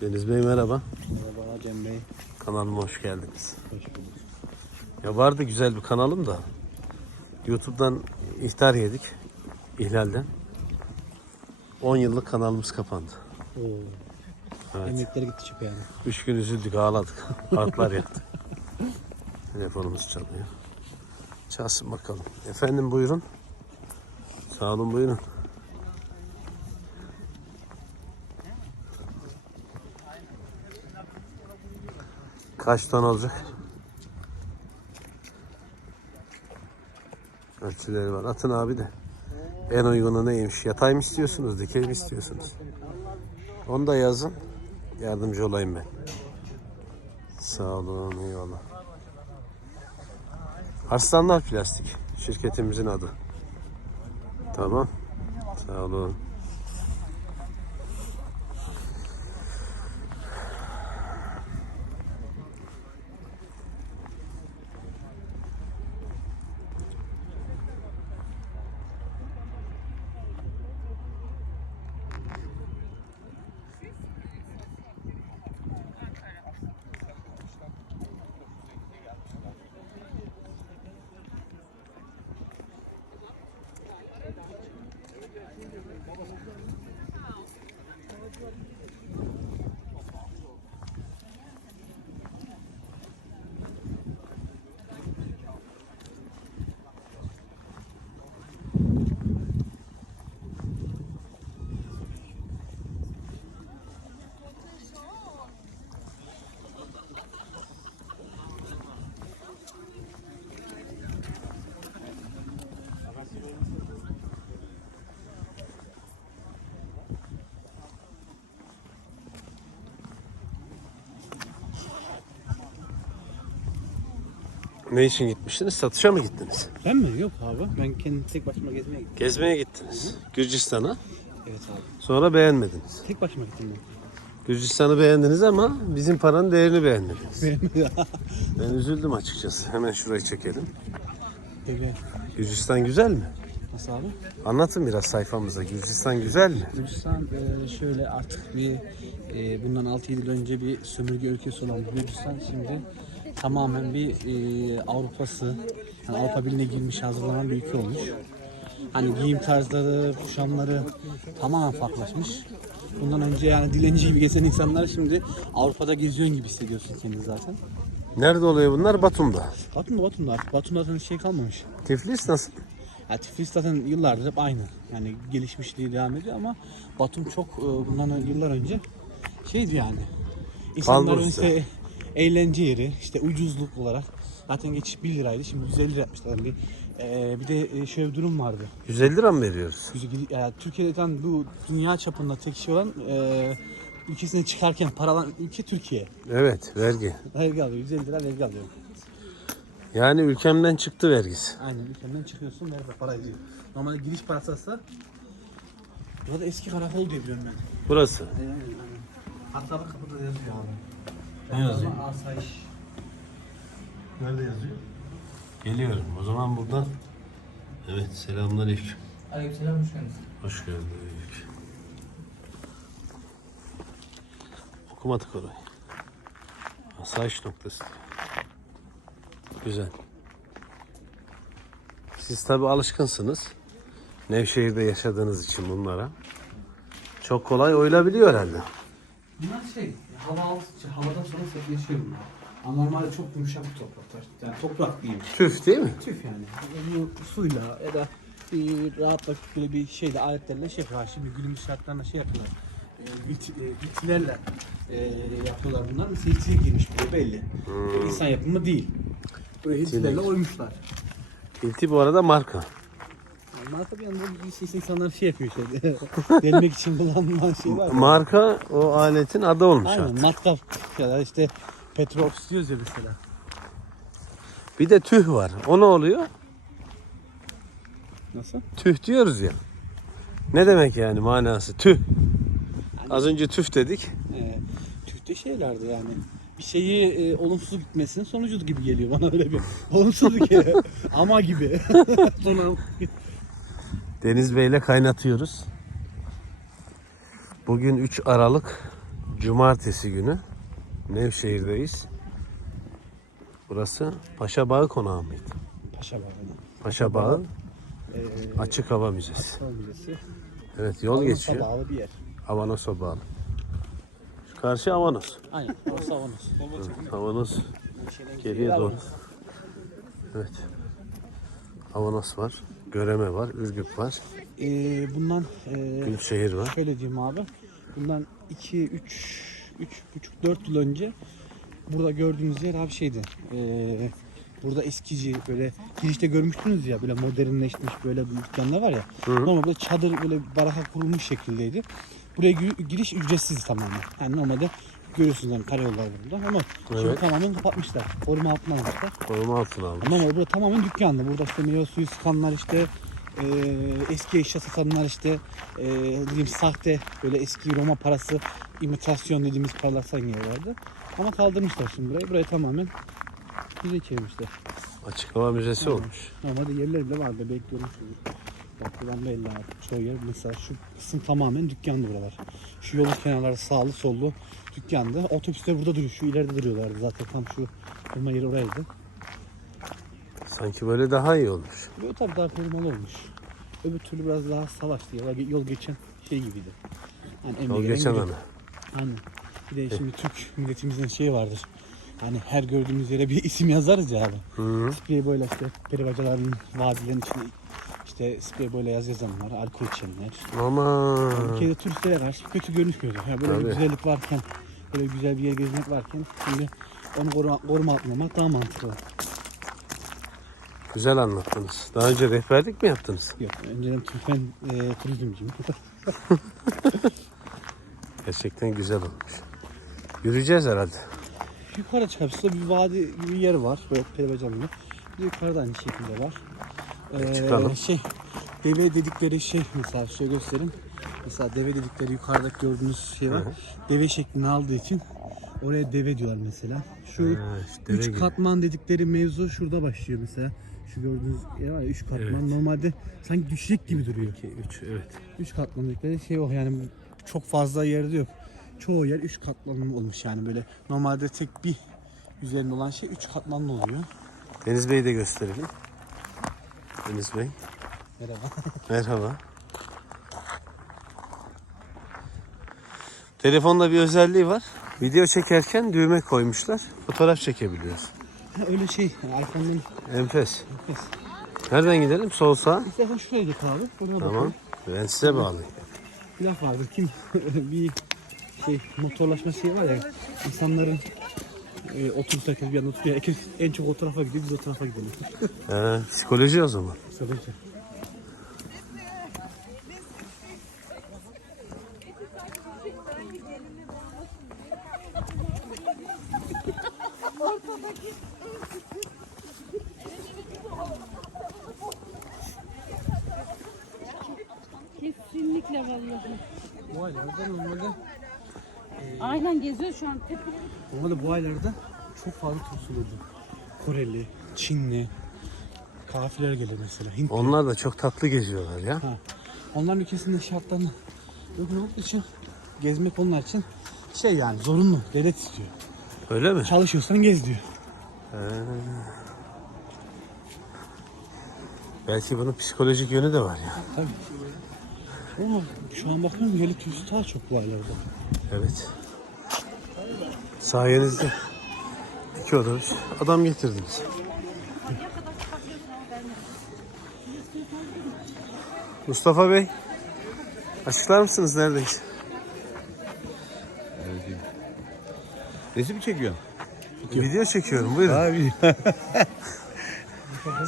Deniz Bey merhaba. Merhaba Cem Bey. Kanalıma hoş geldiniz. Hoş bulduk. Ya vardı güzel bir kanalım da YouTube'dan ihtar yedik ihlalden. 10 yıllık kanalımız kapandı. Oo. Evet. Emekleri gitti çöpe yani. 3 gün üzüldük ağladık. Kartlar yaktık. Telefonumuz çalıyor. Çalsın bakalım. Efendim buyurun. Sağ olun buyurun. Kaç ton olacak? Ölçüleri var. Atın abi de. En uygunu neymiş? Yatay mı istiyorsunuz? Dikey mi istiyorsunuz? Onu da yazın. Yardımcı olayım ben. Sağ olun, eyvallah. Arslanlar Plastik. Şirketimizin adı. Tamam. Sağ olun. Ne için gitmiştiniz? Satışa mı gittiniz? Ben mi? Yok abi. Ben kendim tek başıma gezmeye gittim. Gezmeye gittiniz. Gürcistan'a. Evet abi. Sonra beğenmediniz. Tek başıma gittim ben. Gürcistan'ı beğendiniz ama bizim paranın değerini beğenmediniz. Ben üzüldüm açıkçası. Hemen şurayı çekelim. Evet. Gürcistan güzel mi? Nasıl abi? Anlatın biraz sayfamıza. Gürcistan güzel mi? Gürcistan e, şöyle artık bir e, bundan 6-7 yıl önce bir sömürge ülkesi olan Gürcistan şimdi tamamen bir e, Avrupası, yani Avrupa Birliği'ne girmiş hazırlanan bir ülke olmuş. Hani giyim tarzları, kuşamları tamamen farklılaşmış. Bundan önce yani dilenci gibi gezen insanlar şimdi Avrupa'da geziyorsun gibi hissediyorsun kendini zaten. Nerede oluyor bunlar? Batum'da. Batum'da Batum'da artık. Batum'da zaten şey kalmamış. Tiflis nasıl? Ya Tiflis zaten yıllardır hep aynı. Yani gelişmişliği devam ediyor ama Batum çok e, bundan yıllar önce şeydi yani. İnsanların işte eğlence yeri, işte ucuzluk olarak zaten geçiş 1 liraydı. Şimdi 150 lira yapmışlar. Bir, e, bir de e, şöyle bir durum vardı. 150 lira mı veriyoruz? Güzel- Yani Türkiye'den bu dünya çapında tek şey olan e, ülkesine çıkarken para alan ülke Türkiye. Evet, vergi. Vergi alıyor. 150 lira vergi alıyor. Yani ülkemden çıktı vergisi. Aynen ülkenden çıkıyorsun ver para ödüyor. Normalde giriş parası alsa Burada eski karakol diye biliyorum ben. Burası. Aynen aynen. Hatta bak kapıda da yazıyor abi. Ne yazıyor? Asayiş. Nerede yazıyor? Geliyorum. O zaman buradan. Evet, selamünaleyküm. Aleykümselam hoş geldiniz. Hoş geldin. Okumadık orayı. Asayiş noktası. Güzel. Siz tabi alışkınsınız. Nevşehir'de yaşadığınız için bunlara. Çok kolay oyulabiliyor herhalde. Bunlar şey, hava aldıkça havadan sonra sertleşiyor bunlar. Ama normalde çok yumuşak bir topraklar. Yani toprak değil. Tüf değil mi? Tüf yani. Bu suyla ya da bir rahatla böyle bir şeyle aletlerle şey yapıyorlar. Şimdi günümüz şartlarında şey yapıyorlar. E, bit, e, bitkilerle e, yapıyorlar bunlar. Mesela içine girmiş bu belli. İnsan yapımı değil. Böyle hiltilerle oymuşlar. İlti bu arada marka. Onlar tabii yani bu bir şey insanlar şey yapıyor işte. Delmek için kullanılan şey var. ya. Marka o aletin adı olmuş Aynen artık. matkap da işte petrops diyoruz ya mesela. Bir de tüh var. O ne oluyor? Nasıl? Tüh diyoruz ya. Ne demek yani manası? Tüh. Az önce tüf dedik. Ee, tühte şeylerdi yani. Bir şeyi e, olumsuz gitmesinin sonucu gibi geliyor bana öyle bir. Olumsuzluk geliyor. Ama gibi. Sonra Deniz Bey'le kaynatıyoruz. Bugün 3 Aralık Cumartesi günü Nevşehir'deyiz. Burası Paşa Bağı Konağı mıydı? Paşa Bağı'nda. Paşa Bağı Ee, Açık Hava Müzesi. Kol Müzesi. Evet yol Avanos'a geçiyor. bağlı bir yer. Avanos'a bağlı. Şu karşı Avanos. Aynen. Orası Avanos. Avanos geriye doğru. Evet. Avanos var. Göreme var. Ürgüp var. Ee, bundan e, Gülşehir var. şöyle diyeyim abi. Bundan 2 3 3 buçuk 4 yıl önce burada gördüğünüz yer abi şeydi. Ee, burada eskici böyle girişte görmüştünüz ya böyle modernleşmiş böyle bir dükkanlar var ya. Hı hı. Normalde çadır böyle baraka kurulmuş şekildeydi. Buraya gir- giriş ücretsiz tamamen. Yani normalde görüyorsunuz yani karayollar burada ama şimdi Evet. tamamen kapatmışlar. Koruma altına almışlar. Koruma altına aldı. Ama burada tamamen dükkandı. Burada işte meyve suyu sıkanlar işte e, eski eşya satanlar işte e, diyeyim sahte böyle eski Roma parası imitasyon dediğimiz paralar sanıyorlardı. Ama kaldırmışlar şimdi burayı. Burayı tamamen bize çevirmişler. Açık Hava Müzesi olmuş. Normalde yerler bile vardı. Bekliyorum. Bak buradan belli artık. Çoğu yer mesela şu kısım tamamen dükkandı buralar. Şu yolun kenarları sağlı sollu dükkandı. Otobüsler burada duruyor. Şu ileride duruyorlardı zaten tam şu durma yeri oraydı. Sanki böyle daha iyi olmuş. Bu tabii daha korumalı olmuş. Öbür türlü biraz daha savaştı. Yol, yol geçen şey gibiydi. Hani Yol geçen ana. Aynen. Bir de şimdi Türk milletimizin şeyi vardır. Hani her gördüğümüz yere bir isim yazarız ya abi. Hı -hı. Sprey böyle işte peribacaların vadilerin içinde işte sprey böyle yaz yazanlar, alkol içenler. Ama Ülkede turistlere karşı kötü görünmüyor. Ya böyle bir güzellik varken, böyle güzel bir yer gezmek varken şimdi onu koruma, koruma altına almak daha mantıklı. güzel anlattınız. Daha önce rehberlik mi yaptınız? Yok önceden ben e, turizmciyim. Gerçekten güzel olmuş. Yürüyeceğiz herhalde. Yukarı çıkarsa bir vadi gibi bir yer var. Böyle de yukarıda aynı şekilde var. Ee, çıkalım. Şey, deve dedikleri şey mesela şöyle göstereyim. Mesela deve dedikleri yukarıda gördüğünüz şey var. Hı hı. Deve şeklini aldığı için oraya deve diyorlar mesela. Şu Ha, işte üç gibi. katman dedikleri mevzu şurada başlıyor mesela. Şu gördüğünüz yer var ya üç katman. Evet. Normalde sanki düşecek gibi duruyor. 2, 3, evet. Üç katman dedikleri şey o yani çok fazla yerde yok. Çoğu yer üç katmanlı olmuş yani böyle normalde tek bir üzerinde olan şey üç katmanlı oluyor. Deniz Bey'i de gösterelim. Deniz Bey. Merhaba. Merhaba. Telefonda bir özelliği var. Video çekerken düğme koymuşlar. Fotoğraf çekebiliyoruz. Ha, Öyle şey iPhone'un Enfes. Enfes. Nereden gidelim? Sol sağ. istersen şuraya git abi. Oraya Tamam. bakalım. Ben size bağlayayım. Bir laf vardır kim bir şey motorlaşma şeyi var ya insanların e, oturup herkes bir anda oturuyor. Herkes en çok o tarafa gidiyor biz o tarafa gidelim. Ee, psikoloji o zaman. Sadece. Kesinlikle vallahi. Bu aylarda normalde Aynen geziyor şu an. Hep Normalde bu aylarda çok fazla turist olurdu. Koreli, Çinli, kafiler gelir mesela. Hint. Onlar da çok tatlı geziyorlar ya. Ha. Onların ülkesinde şartlarına uygun olduğu için gezmek onlar için şey yani zorunlu. Devlet istiyor. Öyle mi? Çalışıyorsan gez diyor. Belki bunun psikolojik yönü de var ya. Tabii. Ama şu an bakıyorum yerli turist daha çok bu aylarda. Evet. Sayenizde iki otobüs adam getirdiniz. Mustafa Bey, açıklar mısınız neredeyiz? Resim çekiyorsun? Video çekiyorum, buyurun. Abi.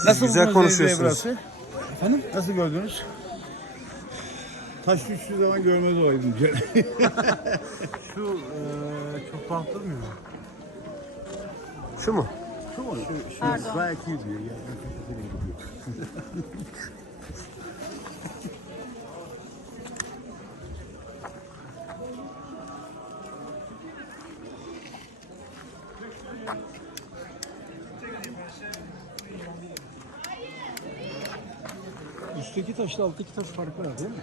Nasıl güzel konuşuyorsunuz. Efendim? Nasıl gördünüz? Taş düştüğü zaman görmez olaydım. Şu e, çok tuhaf durmuyor mu? Şu mu? Şu mu? Şu, şu gayet iyi diyor. Ya. Üstteki taşla alttaki taş farkı var değil mi?